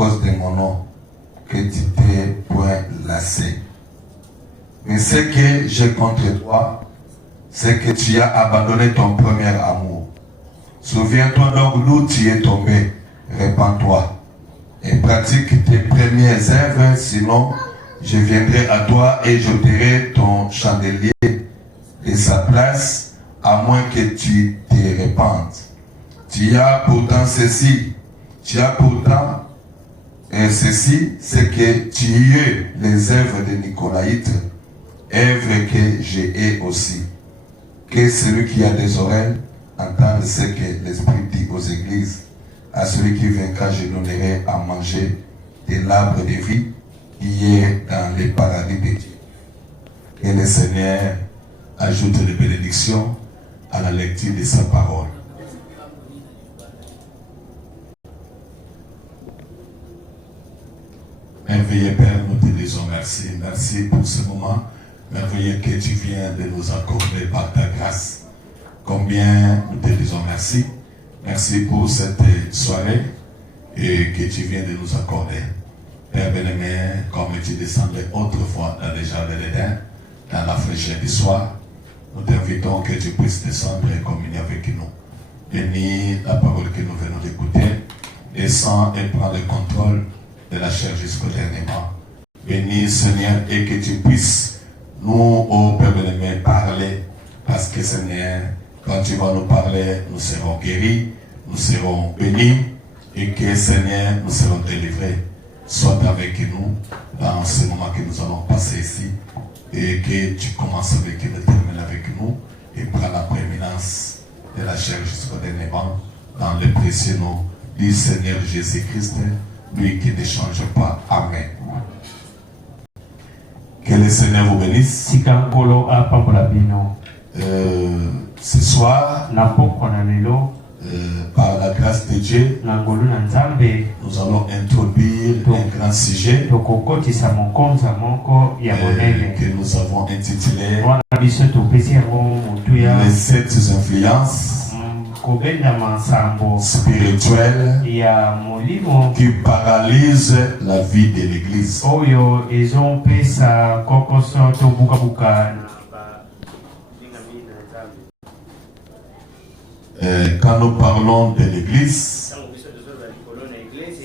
cause de mon nom que tu t'es point lassé. Mais ce que j'ai contre toi, c'est que tu as abandonné ton premier amour. Souviens-toi donc d'où tu es tombé. Répands-toi et pratique tes premières œuvres, sinon je viendrai à toi et j'ôterai ton chandelier de sa place, à moins que tu te répandes. Tu as pourtant ceci, ceci, c'est que tu es les œuvres de Nicolaïte, œuvres que j'ai aussi. Que celui qui a des oreilles entende ce que l'Esprit dit aux églises. À celui qui vaincra, je donnerai à manger de l'arbre de vie qui est dans les paradis de Dieu. Et le Seigneur ajoute les bénédictions à la lecture de sa parole. Merveilleux Père, nous te disons merci. Merci pour ce moment merveilleux que tu viens de nous accorder par ta grâce. Combien nous te disons merci. Merci pour cette soirée et que tu viens de nous accorder. Père bien-aimé, comme tu descendais autrefois dans les jardins d'Éden, dans la fraîcheur du soir, nous t'invitons que tu puisses descendre et communier avec nous. Bénis la parole que nous venons d'écouter. Descends et prends le contrôle de la chair jusqu'au dernier moment. Bénis Seigneur et que tu puisses nous, ô Père bien-aimé, parler. Parce que Seigneur, quand tu vas nous parler, nous serons guéris, nous serons bénis et que Seigneur, nous serons délivrés. Sois avec nous dans ce moment que nous allons passer ici et que tu commences avec nous, termines avec nous et prends la prééminence de la chair jusqu'au dernier moment dans le précieux nom du Seigneur Jésus-Christ, lui qui ne change pas. Amen. Que le Seigneur vous bénisse. Ce soir, par la grâce de Dieu, nous allons introduire un grand sujet que nous avons intitulé les 7 influences spirituelles qui paralysent la vie de l'Église. Quand nous parlons de l'Église,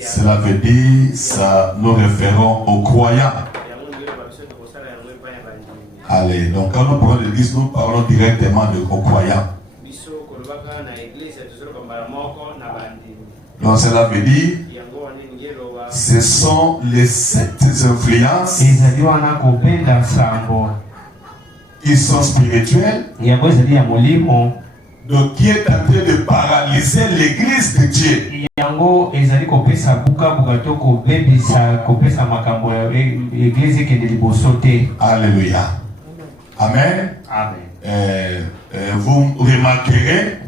cela veut dire ça nous référons aux croyants. Allez, donc quand nous parlons de l'Église, nous parlons directement aux croyants. Donc cela veut dire ce sont les 7 influences qui sont spirituelles, donc qui est en train de paralyser l'Église de Dieu. Alléluia. Amen. Vous remarquerez,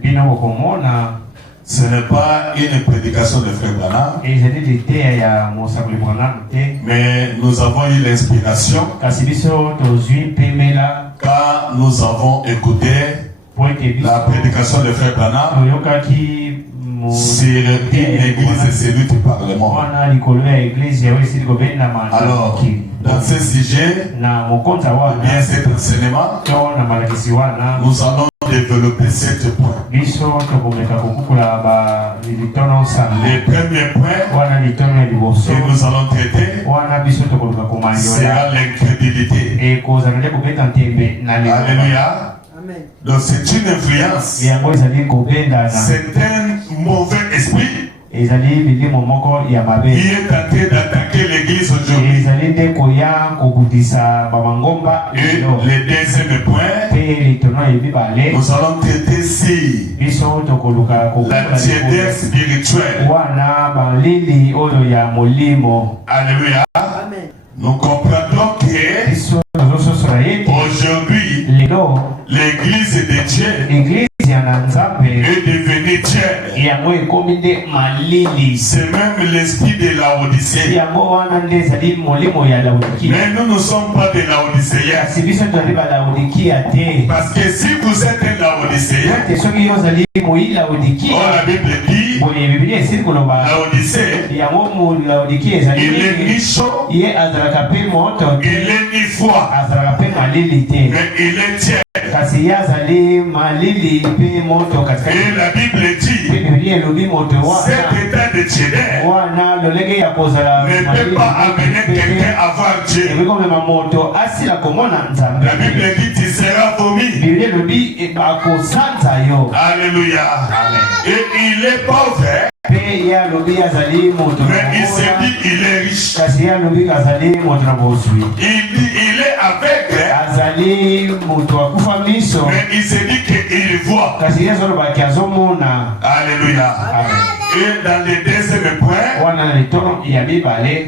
ce n'est pas une prédication de Frère Branham, mais nous avons eu l'inspiration quand nous avons écouté la prédication de Frère Branham sur une église cellule du Parlement. Alors, dans ce sujet, bien cet enseignement, nous allons développer 7 points. Le premier point que nous allons traiter sera l'incrédulité. Alléluia. Donc c'est une influence. C'est un mauvais esprit qui est en train d'attaquer l'église aujourd'hui. Et le deuxième point, nous allons traiter si la tiédeur spirituelle. Alléluia. Nous comprenons que aujourd'hui, l'église de Dieu est devenue spirituelle. C'est même l'esprit de Laodicée. Mais nous ne sommes pas des Laodicéens. Parce que si vous êtes un Laodicéen, la Bible dit, Laodicée, il est ni chaud, il est ni froid, mais il est tiède. Et la Bible dit, cet état de tiédeur ne peut pas amener quelqu'un à voir Dieu. La Bible dit, tu seras vomi. Alléluia. Et il est pauvre. Mais il se dit il est riche. Il dit il est aveugle. Mais il se dit qu'il voit. Alléluia. Et dans le deuxième point,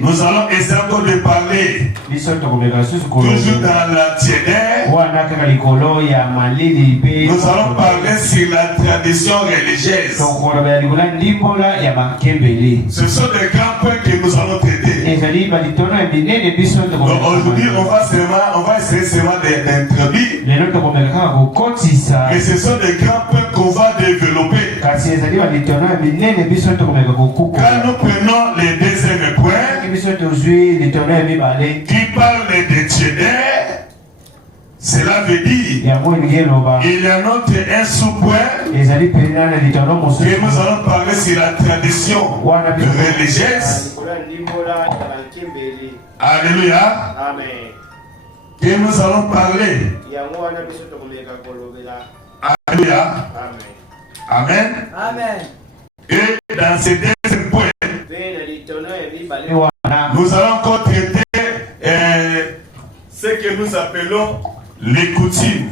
nous allons essayer encore de parler toujours dans la tiédeur. Nous allons parler sur la tradition religieuse. Ce sont des grands points que nous allons traiter. Donc aujourd'hui, on va essayer seulement d'introduire. Mais ce sont des grands points qu'on va développer. Quand nous prenons les deuxième point, qui parle de tiédeur, cela veut dire il y a un autre un sous-point que nous allons parler sur la tradition religieuse. Alléluia. Que nous allons parler. Alléluia. Amen. Et dans ces deuxième point, nous allons encore traiter ce que nous appelons les coutumes.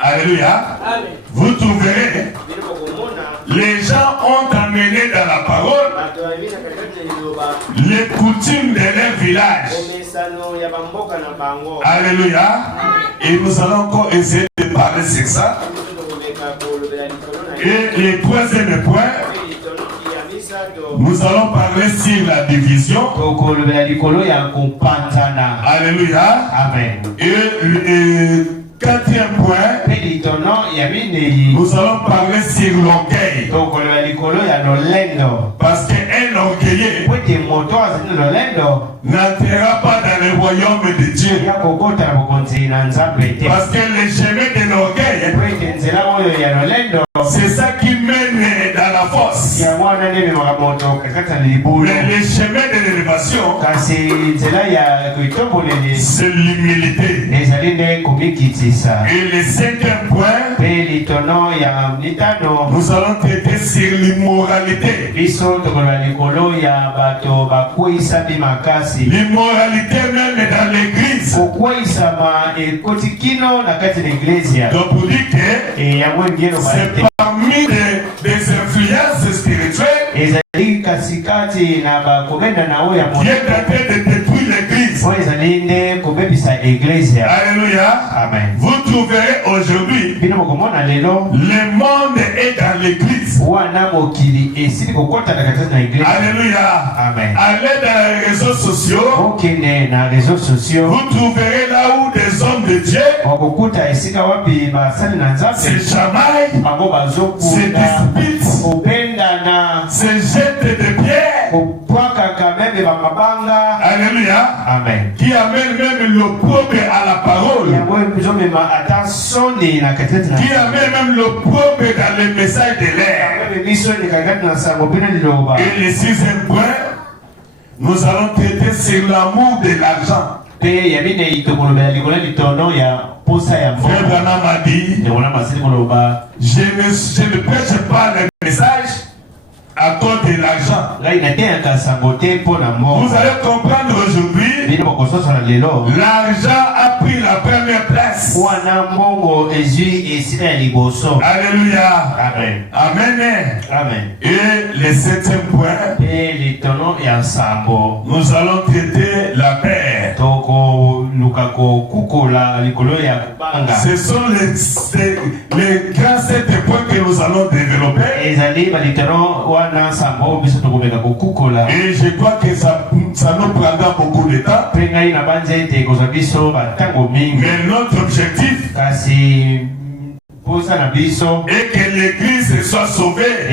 Alléluia. Vous trouverez, les gens ont amené dans la parole les coutumes de leur village. Alléluia. Et nous allons encore essayer de parler sur ça. Et le troisième point, nous allons parler sur la division. Alléluia. Amen. Et le quatrième point, nous allons parler sur l'orgueil. Parce qu'un orgueilleux n'entrera pas dans le royaume de Dieu. Parce que le chemin de l'orgueil, c'est ça qui mène dans la force. Mais le chemin de l'élévation, c'est l'humilité. Et le cinquième point, nous allons traiter sur l'immoralité. L'immoralité même dans l'église. Donc pour dire que c'est parmi des influences spirituelles qui est en train de détruire l'église. Alléluia. Amen. Vous trouverez aujourd'hui le monde est dans l'église. Alléluia. Amen. Allez dans les réseaux sociaux. Vous trouverez là où des hommes de Dieu se chamaillent, se disputent, se jettent des pierres. Alléluia. Amen. Qui amène même l'opprobre à la parole. Qui amène même l'opprobre dans le message de l'air. Et le sixième point, nous allons traiter sur l'amour de l'argent. Frère Branham a dit, je ne prêche pas le message à cause de l'argent. Vous allez comprendre aujourd'hui, l'argent a pris la première place. Alléluia. Amen. Amen. Amen. Et le septième point, nous allons traiter la paix. Ce sont les grands 7 points que nous allons développer. Et je crois que ça nous prendra beaucoup de temps. Mais notre objectif et que l'église soit sauvée.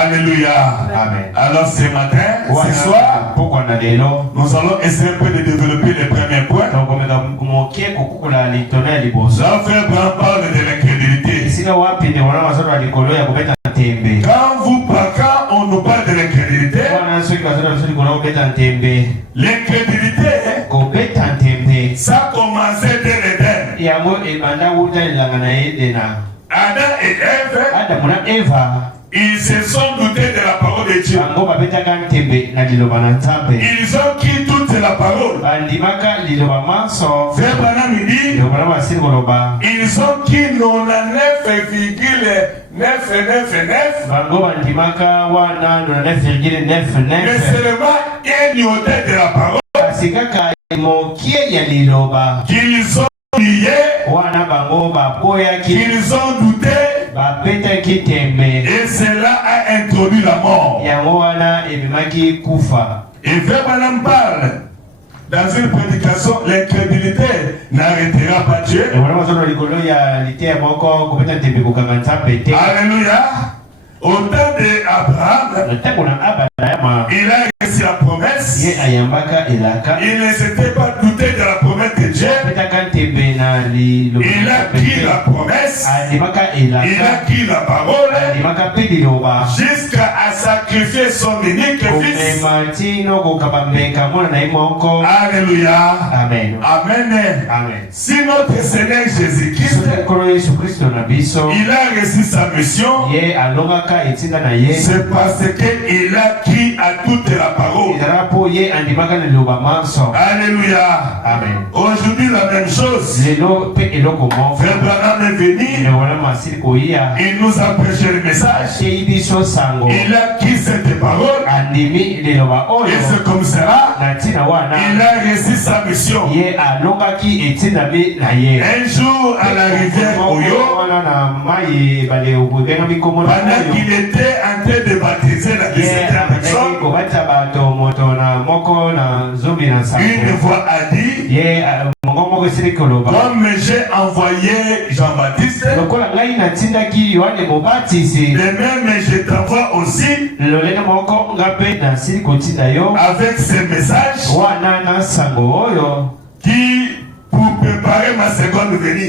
Alléluia. Amen. Alors ce matin, ce soir, nous allons essayer un peu de développer les premiers points. L'enfer parle de l'incrédulité. Quand on nous parle de l'incrédulité, l'incrédulité, ça a commencé dès l'Éden. Adam et Ève, ils se sont doutés de la parole de Dieu. Ils ont quitté toute la parole. Frère Branham dit, ils ont quitté 99,999. Mais seulement un iota de la parole qu'ils ont nié, qu'ils ont douté. Et cela a introduit la mort. Et Frère Branham parle dans une prédication, l'incrédulité n'arrêtera pas Dieu. Alléluia. Au temps d'Abraham, il a reçu la promesse. Il ne s'était pas douté de la promesse de Dieu. Il a pris la promesse. Il a pris la parole jusqu'à sacrifier son unique fils. Alléluia. Amen. Amen. Si notre Seigneur Jésus-Christ, il a reçu sa mission, c'est parce qu'il a crié à toute la parole. Alléluia. Amen. Aujourd'hui, la même chose. Frère Branham est venu. Il nous a prêché le message. Il a crié cette parole. Et c'est comme ça. Il a réussi sa mission. Un jour, à la rivière Oyo, pendant qu'il était en train de baptiser la 17e personne, une voix a dit, comme j'ai envoyé Jean-Baptiste, de même je t'envoie aussi avec ce message qui pour préparer ma seconde venue.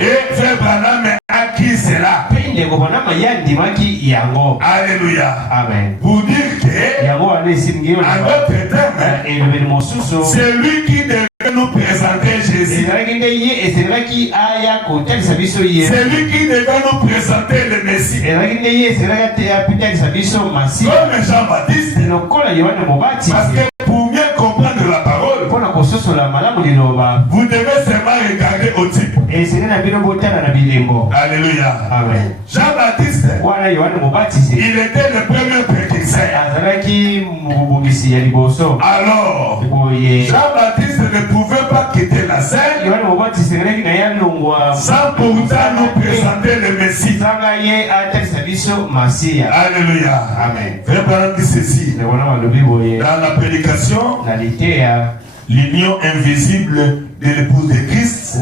Et Frère Branham a qui cela. Alléluia. Amen. Pour dire que, en d'autres termes, c'est lui qui devait nous présenter Jésus. C'est lui qui devait nous présenter le Messie. Comme Jean-Baptiste. Parce que pour mieux comprendre la parole, vous devez seulement regarder au type. Alléluia. Amen. Jean-Baptiste, il était le premier précurseur. Alors, Jean-Baptiste ne pouvait pas quitter la scène sans pourtant nous présenter le Messie. Alléluia. Amen. Frère Branham dit ceci dans la prédication, l'union invisible de l'épouse de Christ,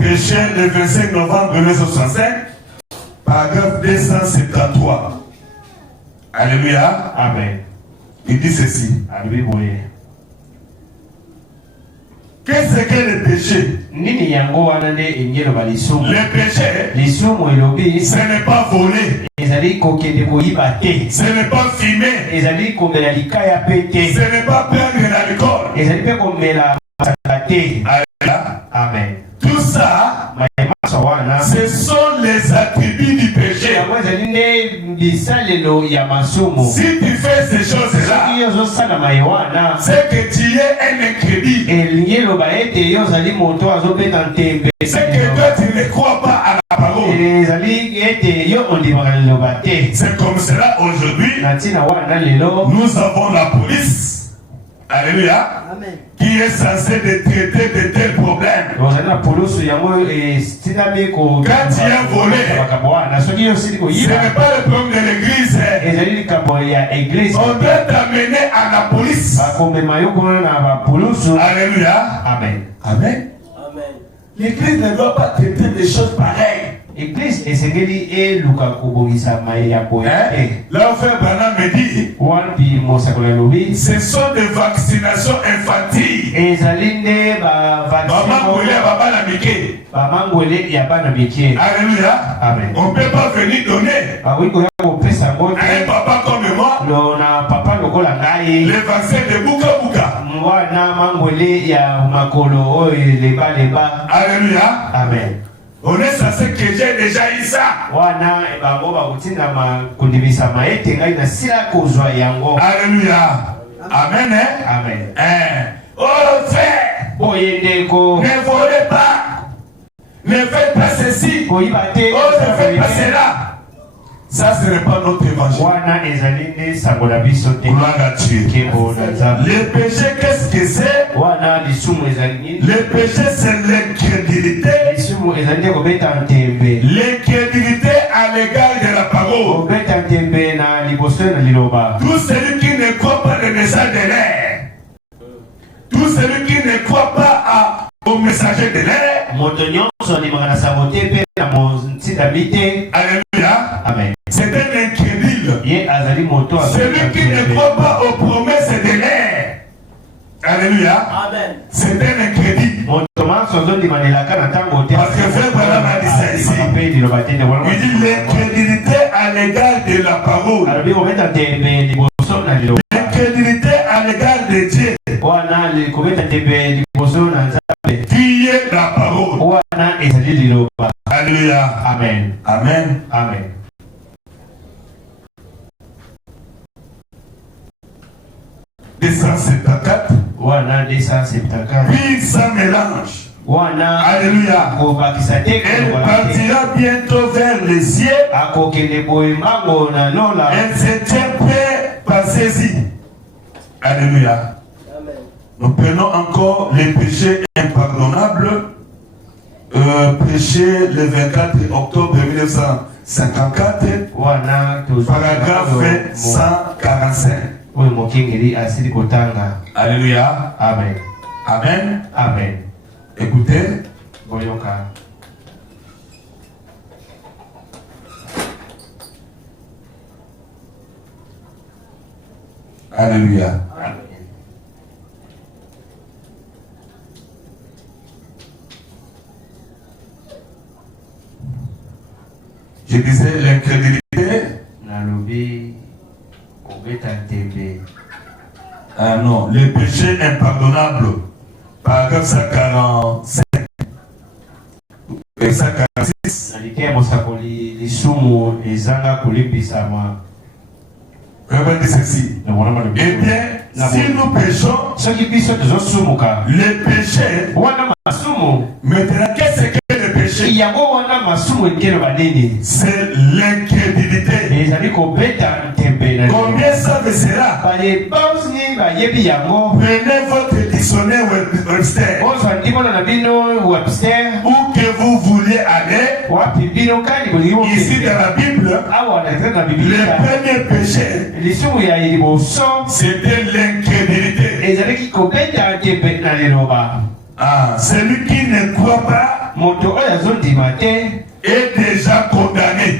péché le 25 novembre 1965, paragraphe 273. Alléluia. Amen. Il dit ceci. Qu'est-ce que le péché? Le péché, ce n'est pas voler. Ce n'est pas fumer. Ce n'est pas prendre l'alcool. Amen. Tout ça, ce sont les attributs du péché. Si tu fais ces choses-là, c'est que tu es un incrédule. C'est que toi tu ne crois pas à la parole. C'est comme cela aujourd'hui. nous avons la police. Alléluia. Amen. Qui est censé de traiter de tels problèmes. Quand tu as volé, ce n'est pas le problème de l'église. On doit t'amener à la police. Alléluia. Amen. Amen. L'église ne doit pas traiter des choses pareilles. Église esengeli e luka kobongisa maya boye. Là, frère Branham me dit, Wampi mosakola lobi. ce sont des vaccinations infantiles. Ezalinde ba mangwele ya bana mike. Alléluia. Amen. On ne peut pas venir donner à un papa comme moi lona papa lokola ngai les vaccins de Buka Buka. mwana mangwele ya makolo oyo leba. Alléluia. Amen. On est censé que j'ai déjà eu ça. Alléluia. Amen. Amen. Oh frère, ne volez pas. Ne faites pas ceci. Oh, ne faites pas cela. Ça, ce n'est pas notre évangile. Gloire à Dieu. Le péché, qu'est-ce que c'est? Le péché, c'est l'incrédulité. L'incrédulité à l'égard de la parole. Tout celui qui ne croit pas le message de l'air, tout celui qui ne croit pas au messager de l'air, alléluia, Amen. C'est un incrédule. Celui qui ne croit pas aux promesses de l'air, alléluia, Amen. C'est un incrédule. Parce que frère Branham a dit ça ici. Il dit l'incrédulité à l'égard de la parole. L'incrédulité à l'égard de Dieu. Qui est la parole. Alléluia. Amen. Amen. Amen. Puis ça mélange. Alléluia. Elle partira bientôt vers les cieux. Elle se tient prêt, passez-y. Alléluia. Nous prenons encore les péchés impardonnables. Péché le 24 octobre 1954, paragraphe 145. Alléluia. Amen. Amen. Amen. Écoutez. Alléluia. Je disais l'incrédulité. Ah non, les péchés impardonnables. Paragraphe 145 et 146. Regardez ceci. Eh bien, si nous péchons, les péchés, maintenant, qu'est-ce que le péché? C'est l'incrédulité. Combien ça veut cela? Prenez votre dictionnaire Webster. Où que vous voulez aller, ici dans la Bible, le premier péché, c'était l'incrédulité. Ah, celui qui ne croit pas est déjà condamné.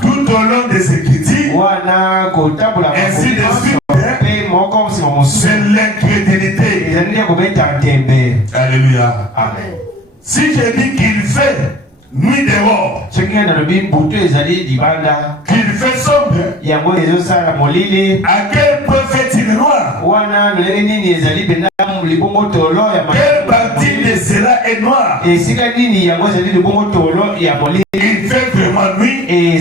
Tout au long des Écritures, ainsi de suite, c'est l'incrédulité. Alléluia. Amen. Si je dis qu'il fait nuit dehors, qu'il fait sombre, à quel point fait-il noir? Quelle partie de cela est noire? Il fait vraiment nuit. Et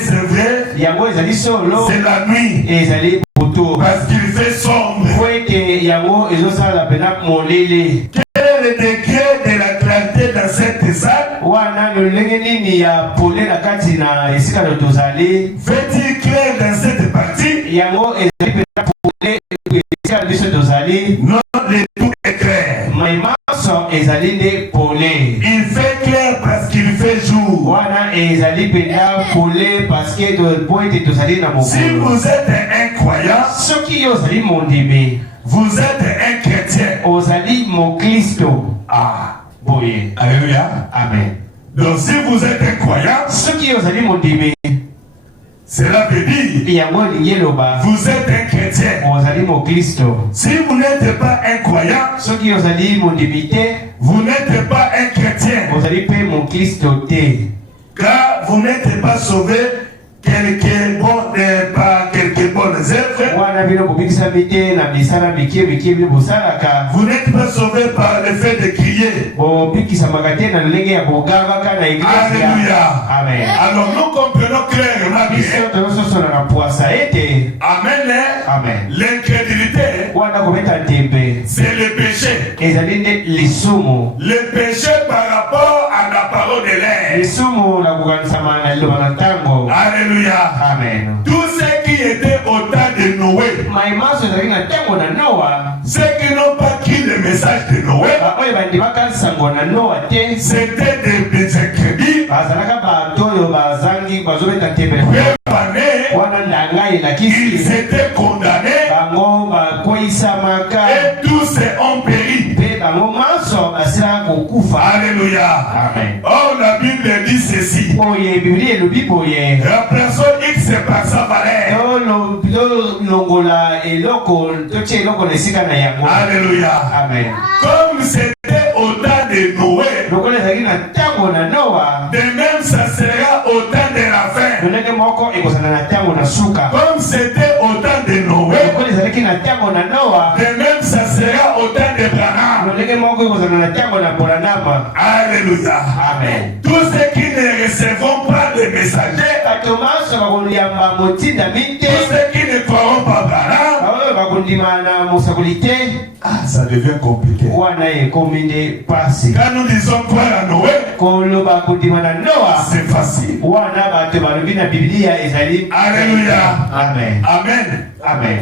c'est vrai, c'est la nuit. Parce qu'il fait sombre. Quel est le degré de la clarté dans cette salle wana lolenge nini ya pole na kati na esika na tozali veut-il clair dans cette partie yango ezali pe pole esika biso tozali non le tout est clair maimaso ezali nde pole il fait clair parce qu'il fait jour wana ezali penda pole parce que po ete tozali na si mokolo vous êtes un croyant soki yo ozali mondimi vous êtes un chrétien ozali mokristo boye alléluia amen donc si vous êtes un croyant soki yo ozali mondimi cela veut dire yango elingi eloba vous êtes un chrétien ozali mokristo si vous n'êtes pas un croyant soki ozali mondimi te vous n'êtes pas un chrétien ozali mpe mokristo te car vous n'êtes pas sauvé par quelques bonnes œuvres. wana bino bobikisami te na misala mike bino bosalaka Vous n'êtes pas sauvé par le fait de crier. bobikisamaka te na ndenge ya kogangaka na eglise. Alléluia. Amen. Alors nous comprenons clairement biso tozososona na poasa ete amen. Amen. L'incrédulité, wana kobeta ntembe c'est le péché. ezali nde lisumu. Le péché par rapport à la parole de l'air. lisumu na kokanisama na liloba na ntango. Alléluia. Amen. Tous ceux qui étaient au temps de Noé, maimaso ezalaki na ntango na noa, ceux qui n'ont pas pris le message de Noé, oyo bandimaka nsango na noa te, c'était des incrédules, bazalaka bato oyo bazangi bazobeta ntembe préparés, wana ndanga elakisi ils étaient condamnés bango bakweyisamaka et tous ont péri. mpe bango maso basilaka kokufa. Alléluia. Amen. Oh, la Bible dit ceci. Boye biblia elobi boye La personne X par sa valeur. tolongola eloko totia eloko na esika na yango. Alléluia. Amen. Comme c'était au temps de Noé, lokola ezalaki na ntango na noa, de même ça sera au temps de la fin. lolenge moko ekozala na ntango na suka. Comme c'était au temps de Noé, lokola ezalaki na ntango na noa, de même ça sera au temps de Branham. lolenge moko ekozala na ntango na bolanama. Alléluia. Amen. Tous ceux qui ne recevront pas de messagers, bato maso bakoyamba motindami te, tous ceux qui ne croiront pas Branham, oyo bakondima na mosakoli te, ça devient compliqué. wana ekomi nde pasi. Quand nous disons croire à Noé, koloba kondima na noa, c'est facile. wana bato balobi na biblia ezali. Alléluia. Amen. Amen. Amen.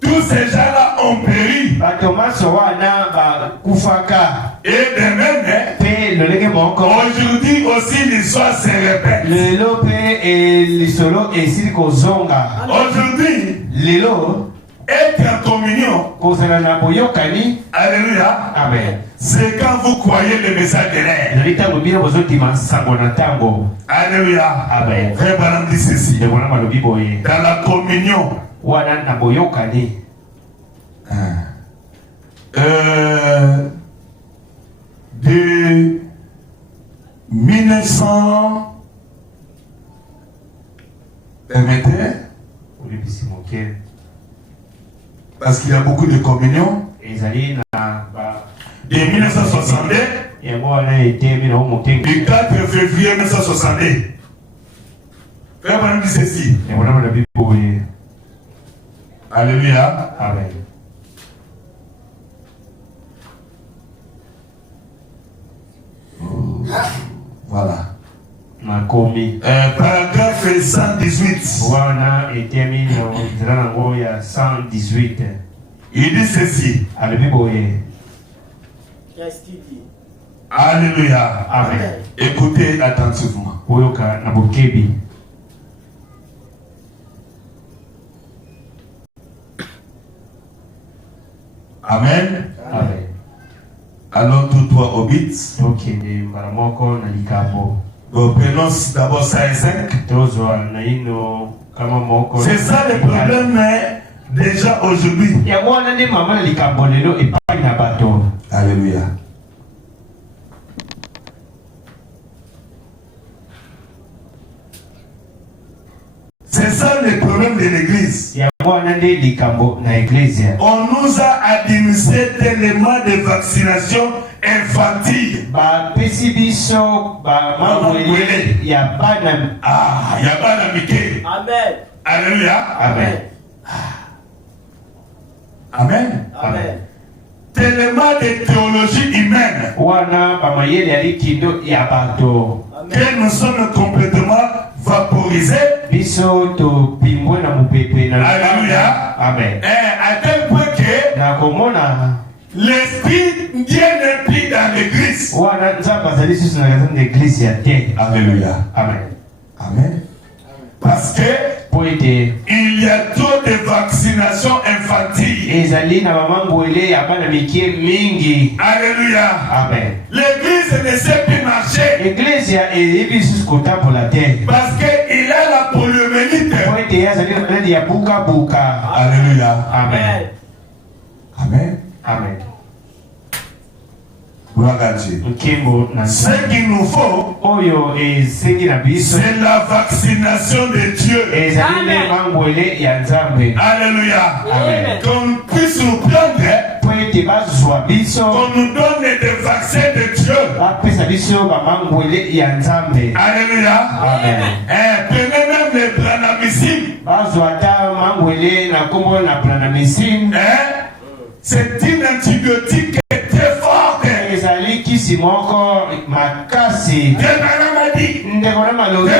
Tous ces gens-là ont péri. bato maso wana bakufaka. Et de même, mpe lolenge moko aujourd'hui aussi l'histoire se répète. lelo mpe lisolo esili kozonga. Aujourd'hui, lelo être en communion, kozala na boyokani. alléluia, Amen. c'est quand vous croyez le message de l'air. ezali ntango bino bozondima nsango na ntango. Alléluia. Amen. Frère Branham dit ceci. ndeko na balobi boye Dans la communion, wana na boyokani de 1900, permettez, olibisi moke parce qu'il y a beaucoup de communions, ezali na de 1962, yango wana etemi na moke du 4 février 1962. Frère Branham dit ceci. ndeko na balobi boye. Alléluia. Amen. Voilà. makomi Paragraphe 118. wana etemi na nzela nango ya 118. Il dit ceci. alobi boye. Qu'est-ce qu'il dit? Alléluia. Amen. Écoutez attentivement. oyoka na bokebi. Amen. Amen. Alors tout toi obite. tokende mbala moko na likambo. Donc prenons d'abord ça et 5. tozwa na ino kama moko. C'est ça le problème déjà aujourd'hui. yango wana nde mama na likambo lelo epai na bato. Alléluia. C'est ça le problème de l'église. yango wana nde likambo na eglise. On nous a administré tellement de vaccination infantile. bapesi biso bamabwele ya bana. Ah, il y a pas d'amitié. Amen. Alléluia. Amen. Amen. Amen. tellement de théologie humaine wana bamayele ya likindo ya bato que nous sommes complètement vaporisés. biso topimbwe na mopepe na Alléluia. amen À tel point que na komona l'Esprit Dieu n'est plus dans l'église. wana nzambe azali susu na kazani na eglise ya te. Alléluia. Amen. Amen. Parce que po ete il y a trop de vaccinations infantiles. ezali na bamambwele ya bana mikie mingi. Alléluia. Amen. L'église ne sait plus marcher. Eglise ya eyebi susu kotambola te. Parce qu'il a la poliomyélite. Po ete ye azali na maladi ya bukabuka. Alléluia. Amen. Amen. Amen. Gloire à Dieu. Nkembo na Ce qu'il nous faut, oyo esengi na biso c'est la vaccination de Dieu. ezali nde mambwele ya nzambe. Alléluia. Amen. Qu'on puisse nous prendre, Po ete bazwa biso qu'on nous donne des vaccins de Dieu. bapesa biso bamambwele ya nzambe. Alléluia. Amen. Prenez même les branamismes. bazwa ata mambwele na kombo na planamicine. C'est une antibiotique très forte. ezali kisi moko makasi. ndeko na malobi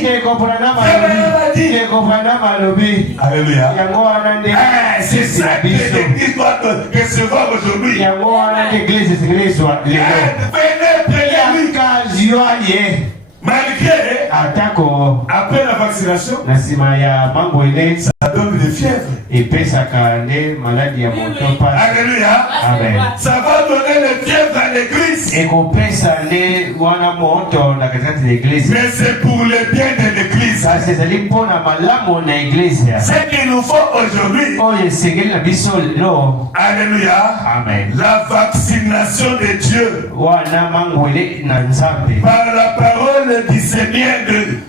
ndekopona na malobi ndekopona na malobi. Alléluia. yango wana nde C'est ça que l'Église doit recevoir aujourd'hui. yango wana nde eglise esekelezwa lelo. Prenez-lui. yakazwa ye Malgré, atako après la vaccination, na nsima ya mambwele ça donne des fièvres. epesaka nde maladi ya moto pasi. Alléluia. Amen. Ça va donner les fièvres à l'église. ekopesa nde wana moto na katikati ya eglise. Mais c'est pour le bien de l'église. kasi ezali mpona malamu na eglise. Ce qu'il nous faut aujourd'hui. oyo esengeli na biso lelo. Alléluia. Amen. La vaccination de Dieu. wana mangwele na nzambe. Par la parole du Seigneur.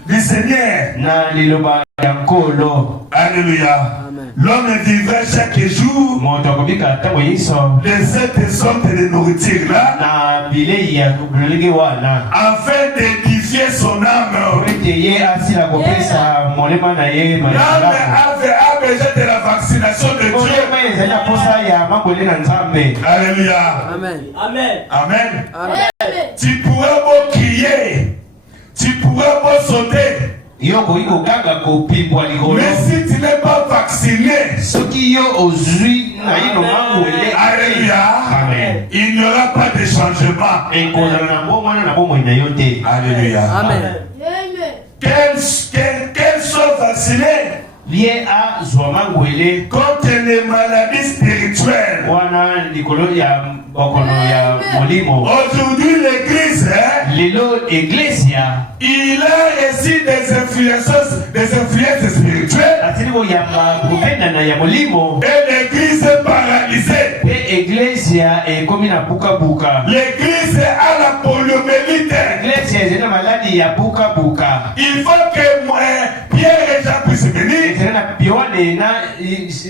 Du Seigneur. na liloba ya nkolo. Alléluia. L'homme vivrait chaque jour moto akobika ntango nyonso de cette sorte de nourriture là, na bilei ya lolenge wana afin d'édifier son âme. ete ye asila kopesa molema na ye L'âme a besoin de la vaccination de Dieu. molema ezali na posa ya mangwele na nzambe. Alléluia. Amen. Amen. Amen. Amen. Tu pourras beau crier, tu pourras beau sauter, yo koki kokanga kopimbwa likolo. mais si tu n'es pas vacciné, soki yo ozwi na yino mangwele. alléluia, Amen. il n'y aura pas de changement. ekozala na mbongwana na bomoi na yo te. Alléluia. Amen. Qu'elles soient vaccinées ye azwa mangwele contre les maladies spirituelles. wana likolo ya bokono ya molimo. Aujourd'hui, l'église, lelo eglesia il a reçu des influences spirituelles atili koyamba kopendana ya molimo. et l'église est paralysée. pe eglesia ekomi na bukabuka. L'église a la poliomyélite. eglesia ezali na maladi ya bukabuka. Il faut que Pierre et Jean puissent venir. ezali na yohane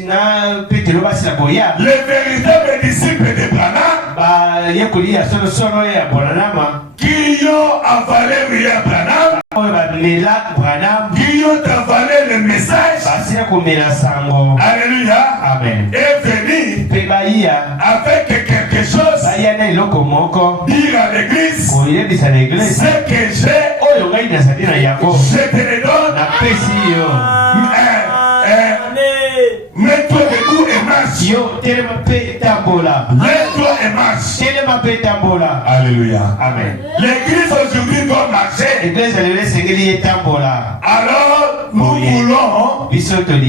na petelo basila koya. Les véritables disciples de Branham bayekoli ya solosolo ya Branham qui ont avalé William Branham, oyo bamela Branham qui ont avalé le message. basila komela sango. Alléluia. Amen. Et venir pe baya avec quelque chose, baya na eloko moko dire à l'église, koyebisa na eglise ce que j'ai, oyo ngai nazali na yango je te le donne. napesi yo. Mets-toi debout et marche. yo telema mpe tambola. Lève-toi et marche. telema mpe tambola. Alléluia. Amen. L'église aujourd'hui doit marcher. eglise lelo esengeli ye tambola. Alors, nous voulons biso toli